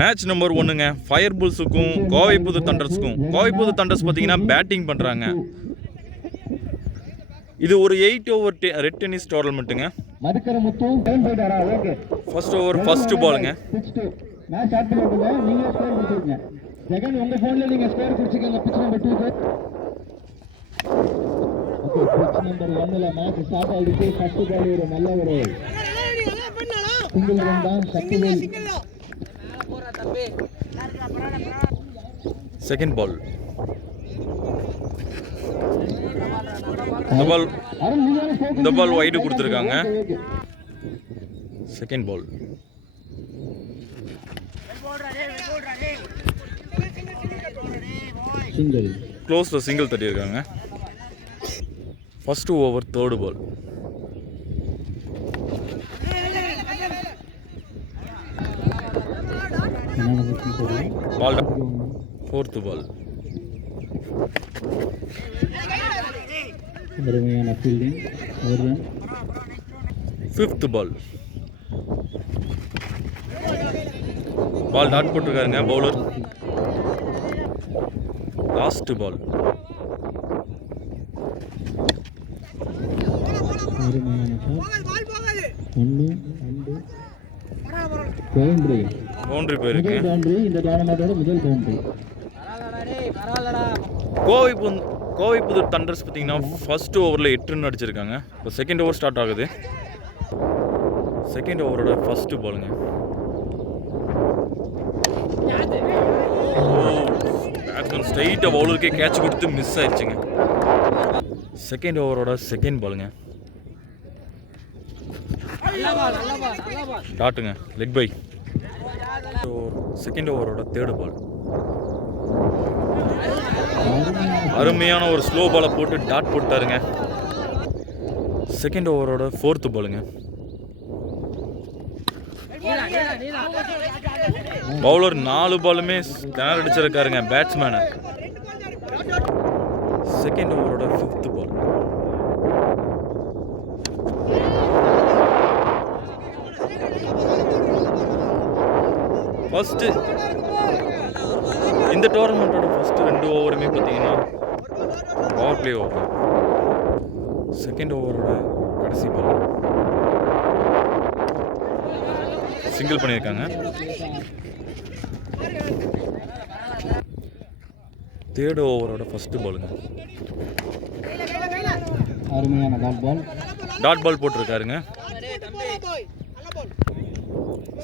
Match number 1ங்க. Fire புல்ஸுக்கும் கோவைப்புது தண்டர்ஸுக்கும். கோவைப்புது தண்டர்ஸ் பார்த்தீங்கன்னா பேட்டிங் பண்ணுறாங்க. இது ஒரு 8 ஓவர் ரெட் டென்னிஸ் டோர்னமெண்ட்டுங்க. ஃபர்ஸ்ட் ஓவர் ஃபர்ஸ்ட் பாலுங்க. Second ball. இந்த பால் வைடு கொடுத்துருக்காங்க. Second ball. க்ளோஸ்ல சிங்கிள் தட்டியிருக்காங்க. First over third ball. Ball fourth ball. Fifth ball. Ball dot போட்டிருக்காருங்க பவுலர். Last ball. பவுண்டரி போயிருக்கு. கோவைப்புதூர் தண்டர்ஸ் பார்த்தீங்கன்னா ஃபர்ஸ்ட் ஓவரில் 8 ரன் அடிச்சிருக்காங்க. இப்போ செகண்ட் ஓவர் ஸ்டார்ட் ஆகுது. செகண்ட் ஓவரோட ஃபர்ஸ்ட் பாலுங்க. பேட்ஸ்மேன் ஸ்ட்ரைட்டாக பவுலருக்கே கேட்ச் கொடுத்து மிஸ் ஆயிடுச்சுங்க. செகண்ட் ஓவரோட செகண்ட் பாலுங்க. டாட்டுங்க, லெக் பை. செகண்ட் ஓவரோட தேர்ட் பால். அருமையான ஒரு ஸ்லோ பாலை போட்டு டாட் போட்டாருங்க. செகண்ட் ஓவரோட ஃபோர்த் பாலுங்க. பவுலர் 4 பாலுமே கிணறு அடிச்சிருக்காருங்க பேட்ஸ்மேனை. செகண்ட் ஓவரோட ஃபிஃப்த் பால். ஃபர்ஸ்ட் இந்த டோர்னமெண்ட்டோட ஃபர்ஸ்ட் 2 ஓவருமே பார்த்தீங்கன்னா பவர் பிளே ஓவர். செகண்ட் ஓவரோட கடைசி பால் சிங்கிள் பண்ணியிருக்காங்க. தேர்ட் ஓவரோட ஃபர்ஸ்ட் பாலுங்க. டாட் பால் போட்டிருக்காருங்க.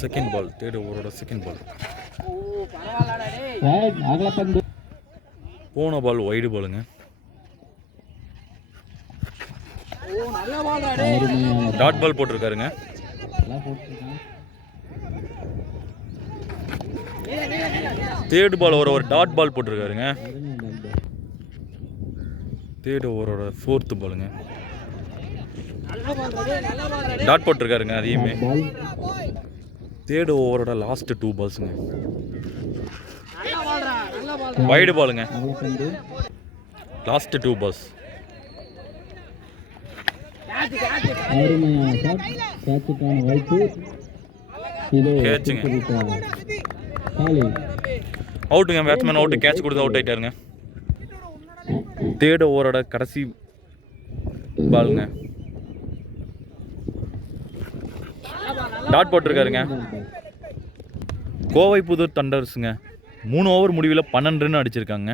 Second ball. தேர்ட் ஓவரோட செகண்ட் பால். போன பால் வைடு பாலுங்க. டாட் பால் போட்டிருக்காருங்க. தேர்ட் பால் ஒரு டாட் பால் போட்டிருக்காருங்க. தேர்ட் ஓவரோட ஃபோர்த் பாலுங்க. டாட் போட்டிருக்காருங்க. அதையுமே தேர்ட் ஓவரோட லாஸ்ட் 2 பால்ஸுங்க. வைடு பாலுங்க. Last 2 balls. அவுட்டுங்க. Batsman out. கேட்ச் கொடுத்து அவுட் ஆயிட்டாருங்க. தேர்ட் ஓவரோட கடைசி பாலுங்க. டாட் போட்டிருக்காருங்க. கோவைப்புதூர் தண்டர்ஸுங்க 3 ஓவர் முடிவில் 12 ரன் அடிச்சிருக்காங்க.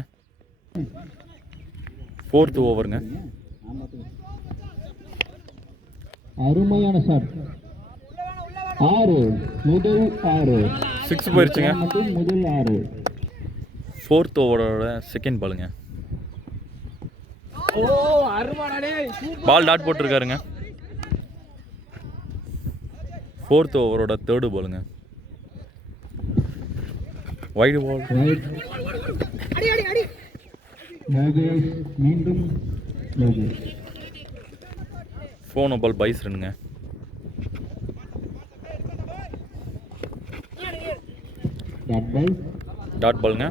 ஃபோர்த் ஓவருங்க. அருமையான ஷாட். 6 போயிருச்சுங்க. ஃபோர்த் ஓவரோட செகண்ட் பாலுங்க. பால் டாட் போட்டிருக்காருங்க. ஃபோர்த் ஓவரோட தேர்டு பாலுங்க. Wide ball. போன பால் 22 ரன்னுங்க. டாட் பாலுங்க.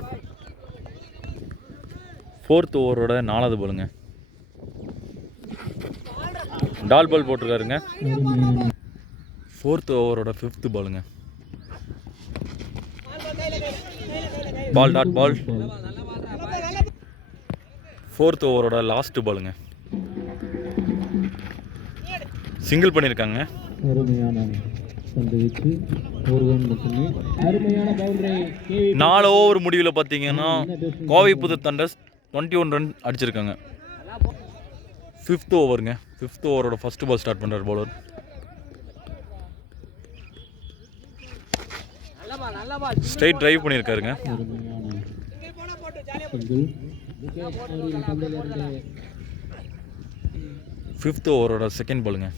ஃபோர்த் ஓவரோட 4வது பாலுங்க. Dot ball போட்டிருக்காருங்க. ஃபோர்த் ஓவரோட 5th பாலுங்க. Ball dot ball. 4th ஓவரோட லாஸ்ட் பாலுங்க. சிங்கிள் பண்ணியிருக்காங்க. அருமையான பந்து வீச்சு, ஒரு ரன் மட்டுமே. அருமையான பவுண்டரி. 4 ஓவர் முடிவில் பார்த்தீங்கன்னா கோவை புது தண்டர்ஸ் 21 ரன் அடிச்சிருக்காங்க. 5th ஓவருங்க. 5th ஓவரோட ஃபர்ஸ்ட் பால் ஸ்டார்ட் பண்ணுறார் பவுலர். ஸ்ட்ரைட் டிரைவ் பண்ணியிருக்காருங்க. அருமையான சிங்கிள். 5th ஓவரோட செகண்ட் பாலுங்க.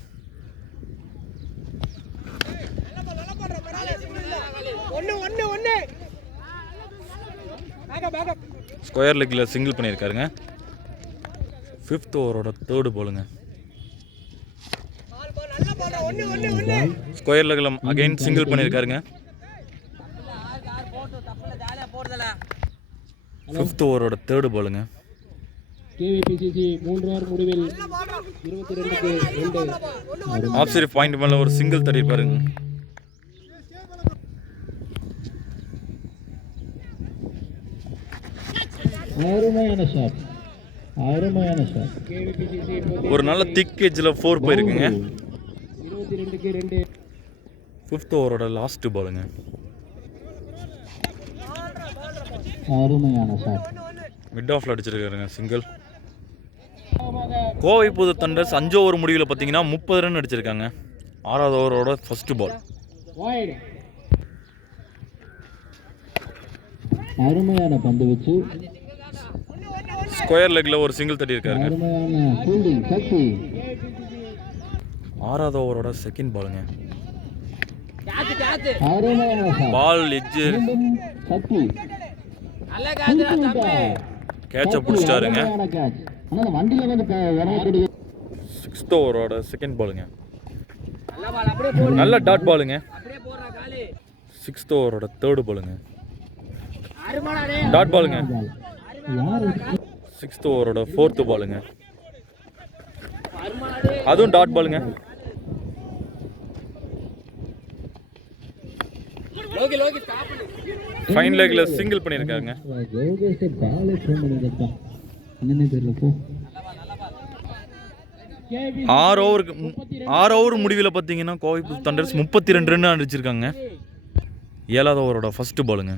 ஸ்கொயர் லெக்கில் சிங்கிள் பண்ணியிருக்காருங்க. 5th ஓவரோட 3rd பாலுங்க. ஸ்கொயர் லெக்கில் அகைன் சிங்கிள் பண்ணியிருக்காருங்க. 5th ஓவரோட 3rd பாலுங்க. KVPCC 3 ஓவர் முடிவில் 22க்கு 2. ஆஃப் சைடு பாயிண்ட் மேலே ஒரு சிங்கிள் தட்டியிருப்பாருங்க. அருமையான ஷாட், அருமையான ஷாட். KVPCC ஒரு நல்ல திக் எட்ஜில் 4 போயிருக்குங்க. 22க்கு 2. 5th ஓவரோட லாஸ்ட் பாலுங்க. அருமையான ஷாட். மிட் ஆஃப்ல அடிச்சிருக்காருங்க சிங்கிள். கோவை புது தண்டர்ஸ் 5 ஓவர் முடிவில் பார்த்தீங்கன்னா 30 ரன் அடிச்சிருக்காங்க. 6வது ஓவரோட ஃபர்ஸ்ட் பால். அருமையான பந்து வீச்சு, ஸ்கொயர் லெக்கில் ஒரு சிங்கிள் தட்டியிருக்காருங்க. அருமையான ஃபீல்டிங் சக்தி. 6வது ஓவரோட செகண்ட் பாலுங்க. அருமையான ஷாட். பால் எட்ஜ் சக்தி. கேட்சை பிடிச்சிட்டாருங்க. அருமையான கேட்ச். ஆனா வண்டியில வந்து இறங்கக்கூடிய 6th ஓவரோட செகண்ட் பாலுங்க. நல்ல டாட் பாலுங்க. 6th ஓவரோட 3rd பாலுங்க. டாட் பாலுங்க. யாரு 6th ஓவரோட 4th பாலுங்க. அதுவும் டாட் பாலுங்க. ஃபைன் லெக்ல சிங்கிள் பண்ணியிருக்காங்க. யோகேஷ் பாலே ஃபோன் பண்ணிருக்கா என்னன்னு தெரியல போ. 6 ஓவர் முடிவில் பார்த்தீங்கன்னா கோவை புது தண்டர்ஸ் 32 ரன் அடிச்சிருக்காங்க. 7வது ஓவரோட ஃபர்ஸ்ட் பாலுங்க.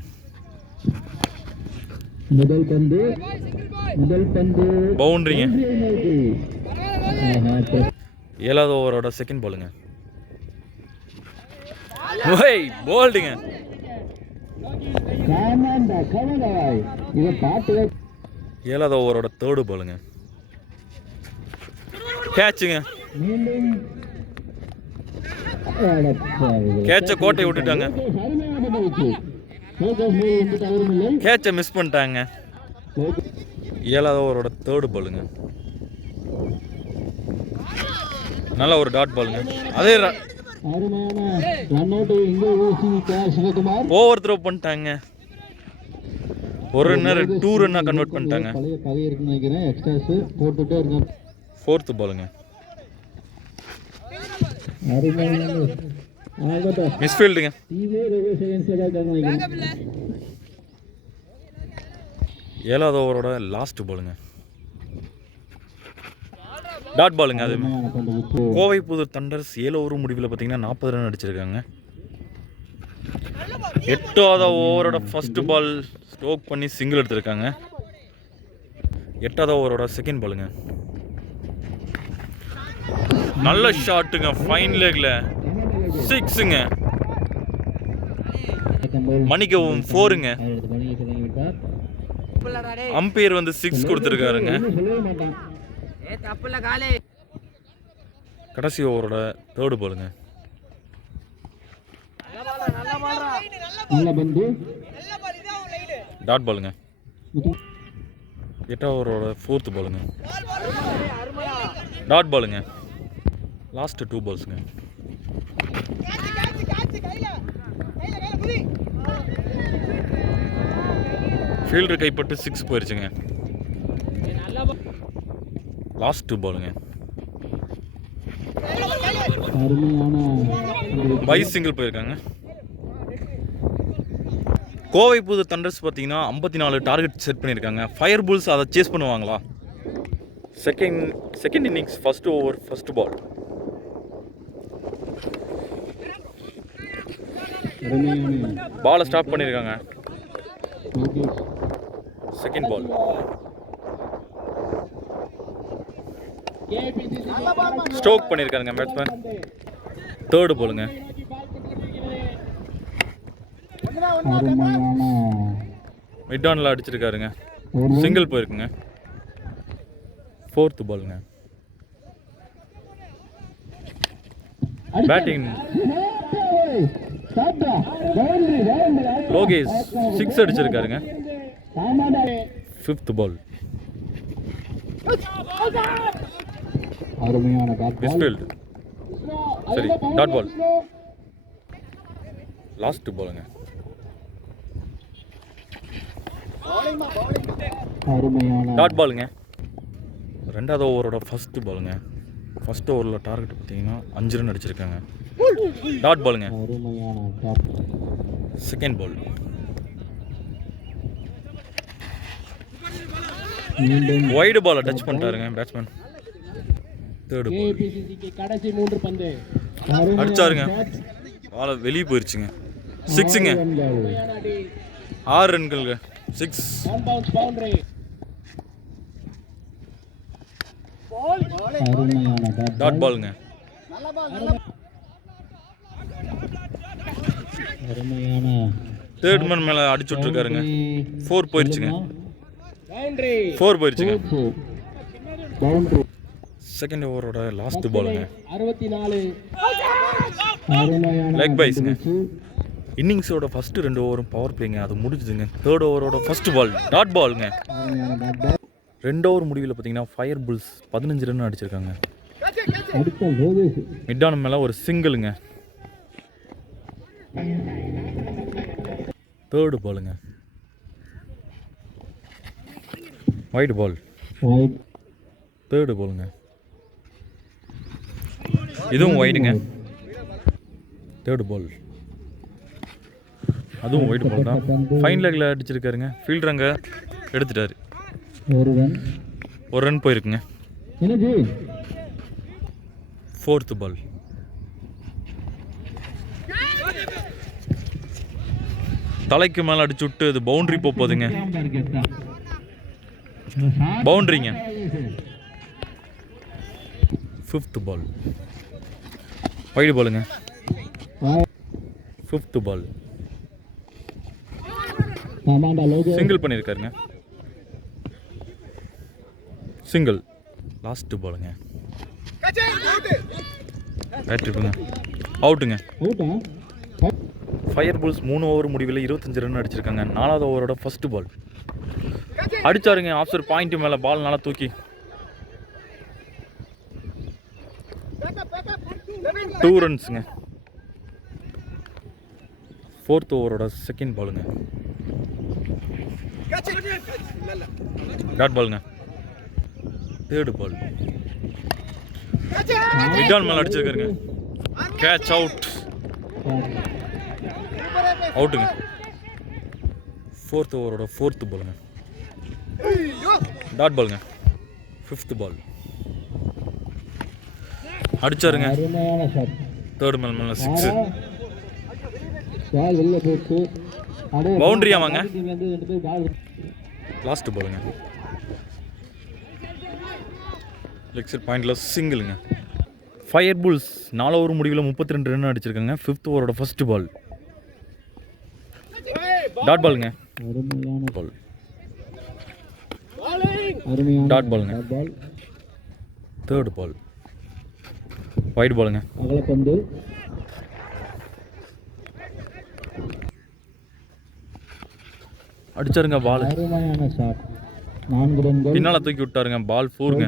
முதல் பந்து பவுண்டரிங்க. 7வது ஓவரோட செகண்ட் பாலுங்க. ஓய் போல்டுங்க. காமாண்டா கவலாய் இத பாட்டு 7வது ஓவரோட 3rd பாலுங்க. கேட்சுங்க. மீண்டும் கேட்சை கோட்டை விட்டுட்டாங்க. அருமையான பந்து வீச்சு. யோகேஷ் மீது எந்த தவறும் இல்லை. கேட்சை மிஸ் பண்ணிட்டாங்க. 7வது ஓவரோட 3rd பாலுங்க. நல்ல ஒரு டாட் பாலுங்க. அதே அருமையான ரன் அவுட். இங்க ஊசி சிவகுமார் ஓவர் த்ரோ பண்ணிட்டாங்க. ஒரு ரன்னர் 2 ரன்னா கன்வெர்ட் பண்ணிட்டாங்க. பழைய பகை இருக்குன்னு நினைக்கிறேன். எக்ஸ்ட்ராஸ் போட்டுட்டே இருக்காங்க. 4th பாலுங்க. அருமையான ஆகட்ட மிஸ்ஃபீல்டுங்க. இதே 2 செகண்ட்ஸ்ல தான் நினைக்கிறேன். 7வது ஓவரோட லாஸ்ட் பாலுங்க. டாட் பாலுங்க. அது அருமையான பந்து வீச்சு. கோவை புது தண்டர்ஸ் 7 ஓவர் முடிவில் பார்த்தீங்கன்னா 40 ரன் அடிச்சிருக்காங்க. 8வது ஓவரோட ஃபர்ஸ்ட் பால் ஸ்ட்ரோக் பண்ணி சிங்கிள் எடுத்திருக்காங்க. 8வது ஓவரோட செகண்ட் பாலுங்க. நல்ல ஷாட்டுங்க. ஃபைன் லெக்ல 6ங்க. மணிக்கவும் 4ங்க. அம்பையர் வந்து 6 கொடுத்துருக்காருங்க. கடைசி ஓவரோட 3rd பாலுங்க. நல்ல பந்து டாட் பாலுங்க. 8வது ஓவரோட 4th பாலுங்க. டாட் பாலுங்க. லாஸ்ட் 2 பால்ஸுங்க. ஃபீல்டர் கைப்பட்டு 6 போயிருச்சுங்க. லாஸ்ட் 2 பாலுங்க. அருமையான பை சிங்கிள் போயிருக்காங்க. கோவை புது தண்டர்ஸ் பார்த்தீங்கன்னா 54 டார்கெட் செட் பண்ணியிருக்காங்க. ஃபயர் புல்ஸ் அதை சேஸ் பண்ணுவாங்களா? Second innings first over first ball. பாலை ஸ்டாப் பண்ணியிருக்காங்க. Second ball. ஸ்ட்ரோக் பண்ணியிருக்காங்க பேட்ஸ்மேன். தேர்டு பாலுங்க. மிட் ஆனில் அடிச்சிருக்காருங்க. சிங்கிள் போயிருக்குங்க. ஃபோர்த்து பாலுங்க. பேட்டிங் லோகேஷ் 6 அடிச்சிருக்காருங்க. Fifth ball. மிஸ்ஃபீல்ட். சரி, டாட் பால். லாஸ்ட் பாலுங்க. டாட் பாலுங்க. ரெண்டாவது ஓவரோட ஃபர்ஸ்ட் பாலுங்க. ஃபர்ஸ்ட் ஓவரில் டார்கெட் பார்த்தீங்கன்னா 5 ரன் அடிச்சிருக்காங்க. டாட் பாலுங்க. Second ball. வைடு பாலை டச் பண்ணிட்டாருங்க பேட்ஸ்மேன். தேர்டு பால். அடிச்சாருங்க. பாலை வெளியே போயிருச்சுங்க. 6ங்க. 6 ரன்களுங்க. 6. டாட் பாலுங்க. தேர்ட் மேன் மேலே அடிச்சு விட்ருக்காருங்க. 4 போயிருச்சுங்க. 4 போயிருச்சுங்க. செகண்ட் ஓவரோட லாஸ்ட் பாலுங்க. லெக் பைஸ்ங்க. இன்னிங்ஸோட ஃபர்ஸ்ட் 2 ஓவரும் பவர் பிளேங்க. அது முடிஞ்சுதுங்க. தேர்ட் ஓவரோட ஃபர்ஸ்ட் பால் டாட் பாலுங்க. 2 ஓவர் முடிவில் பார்த்தீங்கன்னா ஃபயர் புல்ஸ் 15 ரன் அடிச்சிருக்காங்க. மிட்டான மேலே ஒரு சிங்கிளுங்க. தேர்டு பாலுங்க. Wide ball. தேர்டு பாலுங்க. இதுவும் வைடுங்க. தேர்டு பால். அதுவும் வைடு பால் தான். ஃபைன் லெக்கில் அடிச்சிருக்காருங்க. ஃபீல்டர் அங்கே எடுத்துட்டாரு. ஒரு ரன் போயிருக்குங்க. ஃபோர்த்து பால். தலைக்கு மேலே அடிச்சு விட்டு அது பவுண்டரி போகுதுங்க. பவுண்டரிங்க. Fifth ball. வைடு பாலுங்க. Fifth ball. சிங்கிள் பண்ணியிருக்காருங்க. சிங்கிள். லாஸ்ட் பாலுங்க. பேட்ரிப்புங்க. அவுட்டுங்க. ஃபயர் புல்ஸ் 3 ஓவர் முடிவில் 25 ரன் அடிச்சிருக்காங்க. 4வது ஓவரோட ஃபர்ஸ்ட் பால். அடிச்சாருங்க. ஆஃப்சர் பாயிண்ட் மேலே பால் நல்லா தூக்கி. 2 ரன்ஸுங்க. 4th ஓவரோட செகண்ட் பாலுங்க. டாட் பாலுங்க. Third ball. மிட்டான் மேலே அடிச்சிருக்காருங்க. Catch out. அவுட்டுங்க. 4th ஓவரோட 4th பாலுங்க. டாட் பாலுங்க. 5th பால். அடிச்சாருங்க. தேர்டு மேலே 6. பவுண்டரி ஆமாங்க. லாஸ்ட் பாலுங்க. லெக் சைட் பாயிண்ட்ல சிங்கிளுங்க. ஃபயர் புல்ஸ் 4 ஓவர் முடிவில் 32 ரன் அடிச்சிருக்காங்க. 5th ஓவரோட ஃபர்ஸ்ட் பால். டாட் பாலுங்க. பால். டாட் பாலுங்க. Third ball. வைட் பாலுங்க. அடிச்சாருங்க பால். பின்னால் தூக்கி விட்டாருங்க. பால் 4ங்க.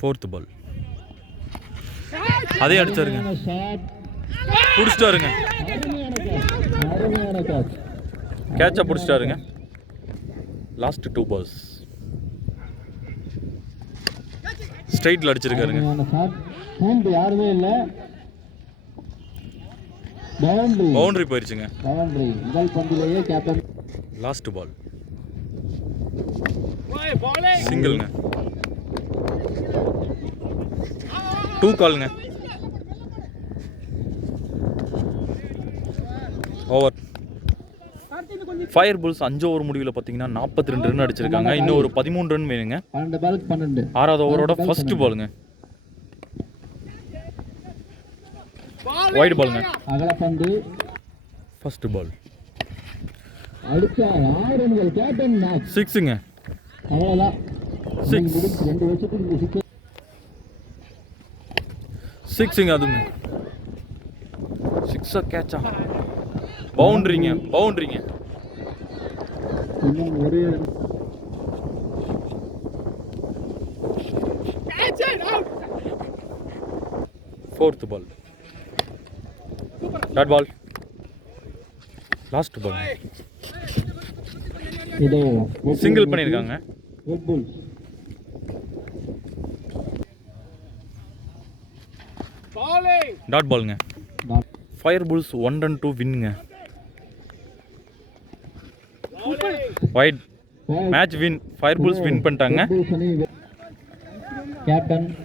4th பால். அதே அடிச்சாருங்க. பிடிச்சிட்டாருங்க. கேட்சை பிடிச்சிட்டாருங்க. Last 2 balls. ஸ்ட்ரைட்டில் அடிச்சிருக்காருங்க. யாருமே இல்லை. பவுண்டரி பவுண்டரி போயிடுச்சுங்க. பவுண்டரி முதல் பந்திலேயே கேப்டன் லாஸ்ட் பால் சிங்கிள்ங்க. 2 கால்ங்க. ஓவர். ஃபயர் புல்ஸ் 5 ஓவர் முடிவில் பார்த்தீங்கன்னா 42 ரன் அடிச்சிருக்காங்க. இன்னும் ஒரு 13 ரன் வேணுங்க. 12 பாலுக்கு 12. 6வது ஓவரோட ஃபர்ஸ்ட் பாலுங்க. வைட் பாலுங்க. அகலப்பந்து ஃபர்ஸ்ட் பால் அடுத்த 6 ரன்கள் கேப்டன் மேட்ச். 6ங்க. அவ்வளவுதான். 6 2 வருஷத்துக்கு இந்த சிக்ஸ் 6ங்க. அதுங்க 6 கேட்சா. பவுண்டரிங்க. பவுண்டரிங்க. இன்னும் ஒரே fourth ball dot ball last ball இதோ சிங்கிள் பண்ணியிருக்காங்க. ரெட் புல்ஸ் டாட் பாலுங்க. ஃபயர் புல்ஸ் 1 ரன் டு வின்னுங்க. Wide match win. Fire bulls win பண்ணிட்டாங்க. கேப்டன்